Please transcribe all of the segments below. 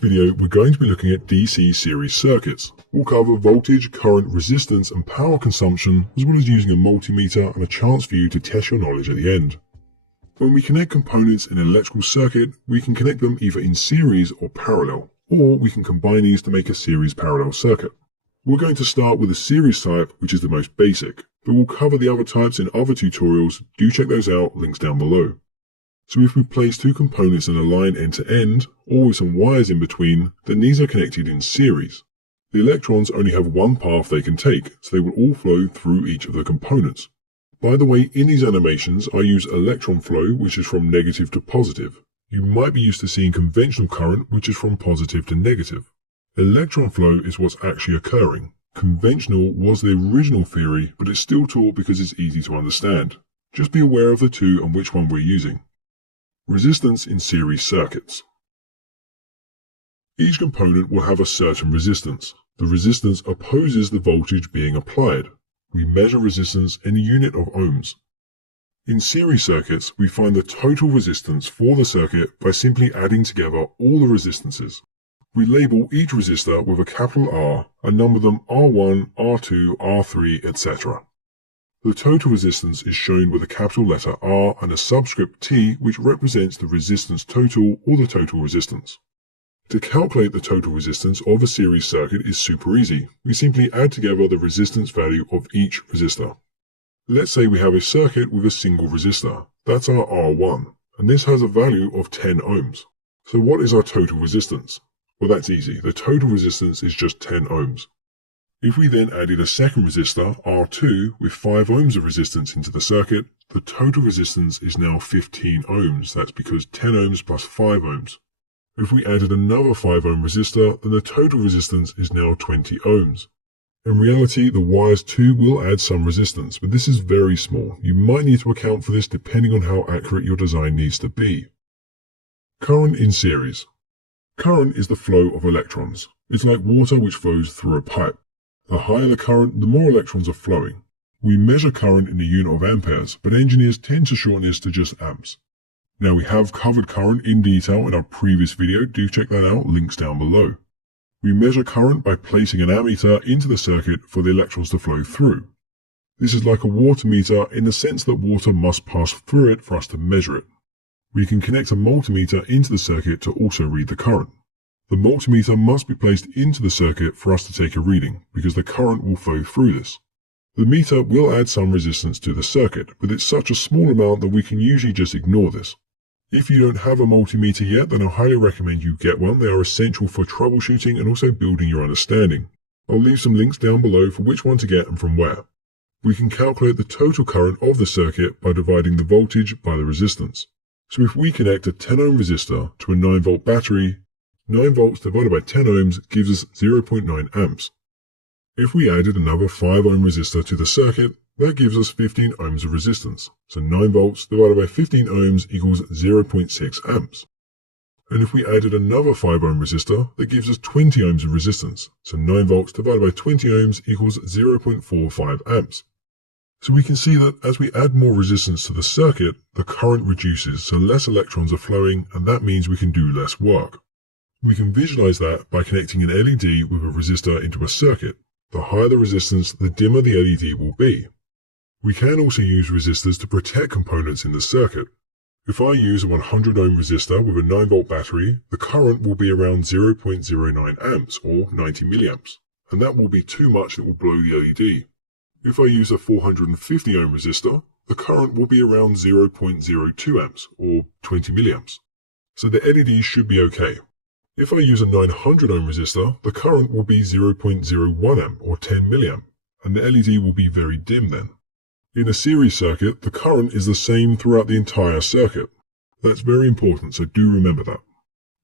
video, we're going to be looking at DC series circuits. We'll cover voltage, current, resistance, and power consumption, as well as using a multimeter and a chance for you to test your knowledge at the end. When we connect components in an electrical circuit, we can connect them either in series or parallel, or we can combine these to make a series parallel circuit. We're going to start with the series type, which is the most basic, but we'll cover the other types in other tutorials. Do check those out, links down below. So if we place two components in a line end to end, or with some wires in between, then these are connected in series. The electrons only have one path they can take, so they will all flow through each of the components. By the way, in these animations, I use electron flow, which is from negative to positive. You might be used to seeing conventional current, which is from positive to negative. Electron flow is what's actually occurring. Conventional was the original theory, but it's still taught because it's easy to understand. Just be aware of the two and which one we're using. Resistance in series circuits. Each component will have a certain resistance. The resistance opposes the voltage being applied. We measure resistance in a unit of ohms. In series circuits, we find the total resistance for the circuit by simply adding together all the resistances. We label each resistor with a capital R and number them R1, R2, R3, etc. The total resistance is shown with a capital letter R and a subscript T, which represents the resistance total or the total resistance. To calculate the total resistance of a series circuit is super easy. We simply add together the resistance value of each resistor. Let's say we have a circuit with a single resistor. That's our R1, and this has a value of 10 ohms. So what is our total resistance? Well, that's easy. The total resistance is just 10 ohms. If we then added a second resistor, R2, with 5 ohms of resistance into the circuit, the total resistance is now 15 ohms. That's because 10 ohms plus 5 ohms. If we added another 5 ohm resistor, then the total resistance is now 20 ohms. In reality, the wires too will add some resistance, but this is very small. You might need to account for this depending on how accurate your design needs to be. Current in series. Current is the flow of electrons. It's like water which flows through a pipe. The higher the current, the more electrons are flowing. We measure current in the unit of amperes, but engineers tend to shorten this to just amps. Now, we have covered current in detail in our previous video. Do check that out, links down below. We measure current by placing an ammeter into the circuit for the electrons to flow through. This is like a water meter in the sense that water must pass through it for us to measure it. We can connect a multimeter into the circuit to also read the current. The multimeter must be placed into the circuit for us to take a reading, because the current will flow through this. The meter will add some resistance to the circuit, but it's such a small amount that we can usually just ignore this. If you don't have a multimeter yet, then I highly recommend you get one. They are essential for troubleshooting and also building your understanding. I'll leave some links down below for which one to get and from where. We can calculate the total current of the circuit by dividing the voltage by the resistance. So if we connect a 10 ohm resistor to a 9 volt battery, 9 volts divided by 10 ohms gives us 0.9 amps. If we added another 5 ohm resistor to the circuit, that gives us 15 ohms of resistance. So 9 volts divided by 15 ohms equals 0.6 amps. And if we added another 5 ohm resistor, that gives us 20 ohms of resistance. So 9 volts divided by 20 ohms equals 0.45 amps. So we can see that as we add more resistance to the circuit, the current reduces, so less electrons are flowing, and that means we can do less work. We can visualize that by connecting an LED with a resistor into a circuit. The higher the resistance, the dimmer the LED will be. We can also use resistors to protect components in the circuit. If I use a 100 ohm resistor with a 9 volt battery, the current will be around 0.09 amps or 90 milliamps, and that will be too much that will blow the LED. If I use a 450 ohm resistor, the current will be around 0.02 amps or 20 milliamps. So the LED should be okay. If I use a 900 ohm resistor, the current will be 0.01 amp or 10 milliamp, and the LED will be very dim then. In a series circuit, the current is the same throughout the entire circuit. That's very important, so do remember that.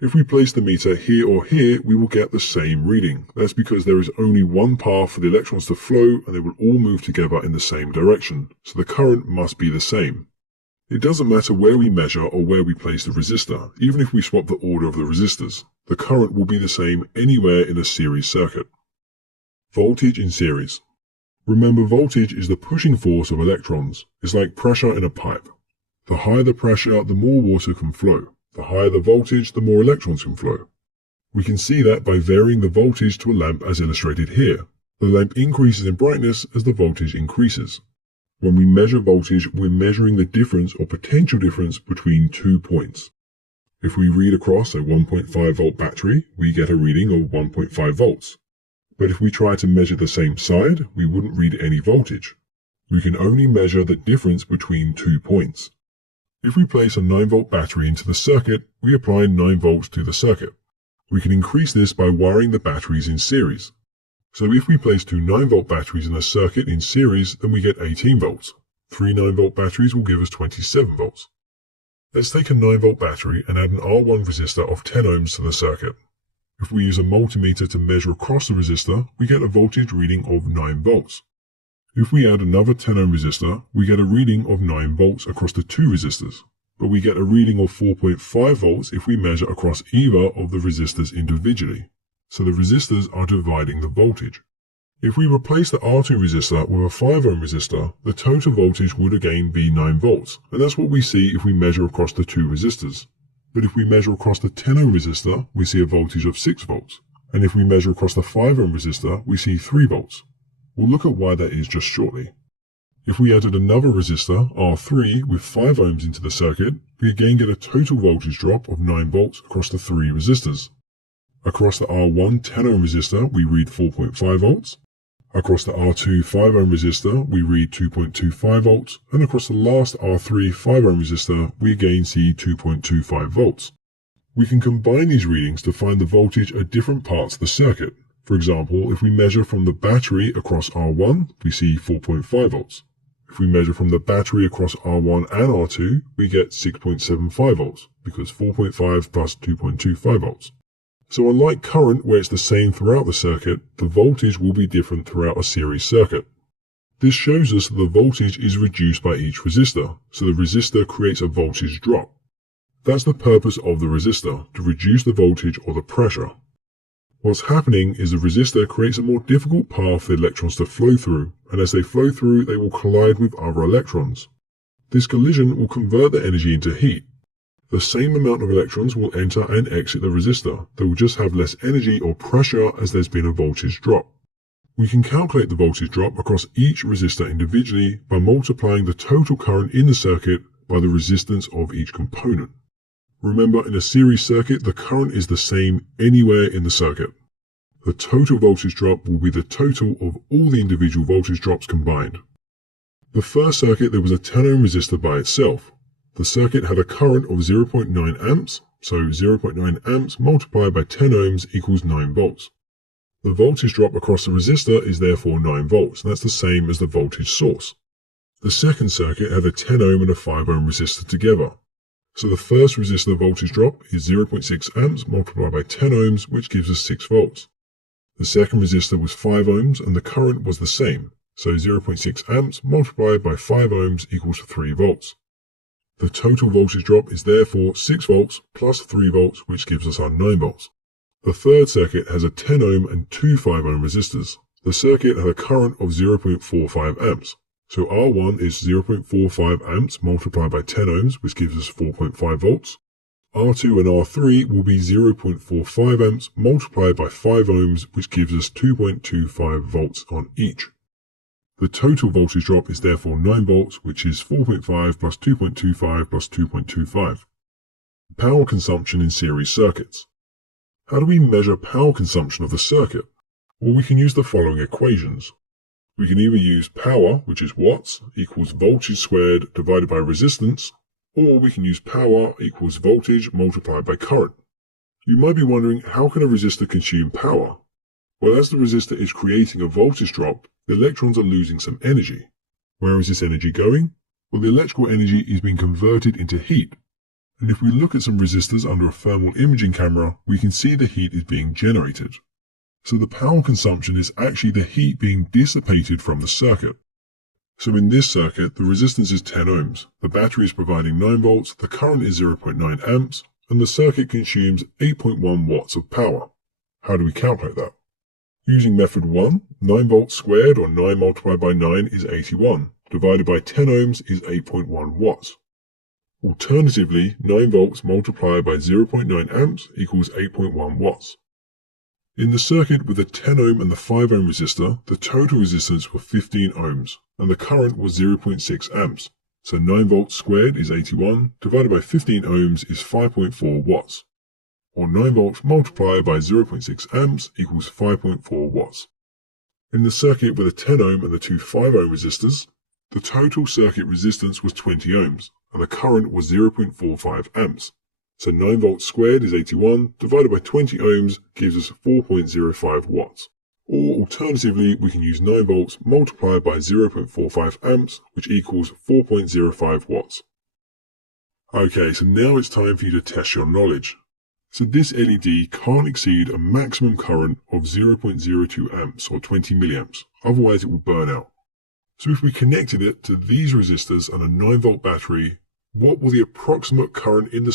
If we place the meter here or here, we will get the same reading. That's because there is only one path for the electrons to flow, and they will all move together in the same direction, so the current must be the same. It doesn't matter where we measure or where we place the resistor. Even if we swap the order of the resistors, the current will be the same anywhere in a series circuit. Voltage in series. Remember, voltage is the pushing force of electrons. It's like pressure in a pipe. The higher the pressure, the more water can flow. The higher the voltage, the more electrons can flow. We can see that by varying the voltage to a lamp as illustrated here. The lamp increases in brightness as the voltage increases. When we measure voltage, we're measuring the difference or potential difference between 2 points. If we read across a 1.5 volt battery, we get a reading of 1.5 volts. But if we try to measure the same side, we wouldn't read any voltage. We can only measure the difference between 2 points. If we place a 9 volt battery into the circuit, we apply 9 volts to the circuit. We can increase this by wiring the batteries in series. So if we place 2 9 volt batteries in a circuit in series, then we get 18 volts. 3 9 volt batteries will give us 27 volts. Let's take a 9 volt battery and add an R1 resistor of 10 ohms to the circuit. If we use a multimeter to measure across the resistor, we get a voltage reading of 9 volts. If we add another 10 ohm resistor, we get a reading of 9 volts across the 2 resistors, but we get a reading of 4.5 volts if we measure across either of the resistors individually. So the resistors are dividing the voltage. If we replace the R2 resistor with a 5 ohm resistor, the total voltage would again be 9 volts, and that's what we see if we measure across the 2 resistors. But if we measure across the 10 ohm resistor, we see a voltage of 6 volts, and if we measure across the 5 ohm resistor, we see 3 volts. We'll look at why that is just shortly. If we added another resistor, R3, with 5 ohms into the circuit, we again get a total voltage drop of 9 volts across the 3 resistors. Across the R1 10 ohm resistor, we read 4.5 volts. Across the R2 5 ohm resistor, we read 2.25 volts. And across the last R3 5 ohm resistor, we again see 2.25 volts. We can combine these readings to find the voltage at different parts of the circuit. For example, if we measure from the battery across R1, we see 4.5 volts. If we measure from the battery across R1 and R2, we get 6.75 volts, because 4.5 plus 2.25 volts. So unlike current, where it's the same throughout the circuit, the voltage will be different throughout a series circuit. This shows us that the voltage is reduced by each resistor, so the resistor creates a voltage drop. That's the purpose of the resistor, to reduce the voltage or the pressure. What's happening is the resistor creates a more difficult path for electrons to flow through, and as they flow through, they will collide with other electrons. This collision will convert the energy into heat. The same amount of electrons will enter and exit the resistor. They will just have less energy or pressure as there's been a voltage drop. We can calculate the voltage drop across each resistor individually by multiplying the total current in the circuit by the resistance of each component. Remember, in a series circuit, the current is the same anywhere in the circuit. The total voltage drop will be the total of all the individual voltage drops combined. The first circuit, there was a 10 ohm resistor by itself. The circuit had a current of 0.9 amps, so 0.9 amps multiplied by 10 ohms equals 9 volts. The voltage drop across the resistor is therefore 9 volts, and that's the same as the voltage source. The second circuit had a 10 ohm and a 5 ohm resistor together. So the first resistor voltage drop is 0.6 amps multiplied by 10 ohms, which gives us 6 volts. The second resistor was 5 ohms and the current was the same, so 0.6 amps multiplied by 5 ohms equals 3 volts. The total voltage drop is therefore 6 volts plus 3 volts, which gives us our 9 volts. The third circuit has a 10 ohm and 2 5 ohm resistors. The circuit had a current of 0.45 amps. So R1 is 0.45 amps multiplied by 10 ohms, which gives us 4.5 volts. R2 and R3 will be 0.45 amps multiplied by 5 ohms, which gives us 2.25 volts on each. The total voltage drop is therefore 9 volts, which is 4.5 plus 2.25 plus 2.25. Power consumption in series circuits. How do we measure power consumption of the circuit? Well, we can use the following equations. We can either use power, which is watts, equals voltage squared divided by resistance, or we can use power equals voltage multiplied by current. You might be wondering, how can a resistor consume power? Well, as the resistor is creating a voltage drop, the electrons are losing some energy. Where is this energy going? Well, the electrical energy is being converted into heat. And if we look at some resistors under a thermal imaging camera, we can see the heat is being generated. So the power consumption is actually the heat being dissipated from the circuit. So in this circuit, the resistance is 10 ohms, the battery is providing 9 volts, the current is 0.9 amps, and the circuit consumes 8.1 watts of power. How do we calculate that? Using method 1, 9 volts squared, or 9 multiplied by 9 is 81, divided by 10 ohms is 8.1 watts. Alternatively, 9 volts multiplied by 0.9 amps equals 8.1 watts. In the circuit with the 10 ohm and the 5 ohm resistor, the total resistance was 15 ohms, and the current was 0.6 amps. So 9 volts squared is 81, divided by 15 ohms is 5.4 watts. Or 9 volts multiplied by 0.6 amps equals 5.4 watts. In the circuit with the 10 ohm and the two 5 ohm resistors, the total circuit resistance was 20 ohms, and the current was 0.45 amps. So 9 volts squared is 81, divided by 20 ohms gives us 4.05 watts. Or alternatively, we can use 9 volts multiplied by 0.45 amps, which equals 4.05 watts. Okay, so now it's time for you to test your knowledge. So this LED can't exceed a maximum current of 0.02 amps or 20 milliamps, otherwise it will burn out. So if we connected it to these resistors and a 9 volt battery, what will the approximate current in the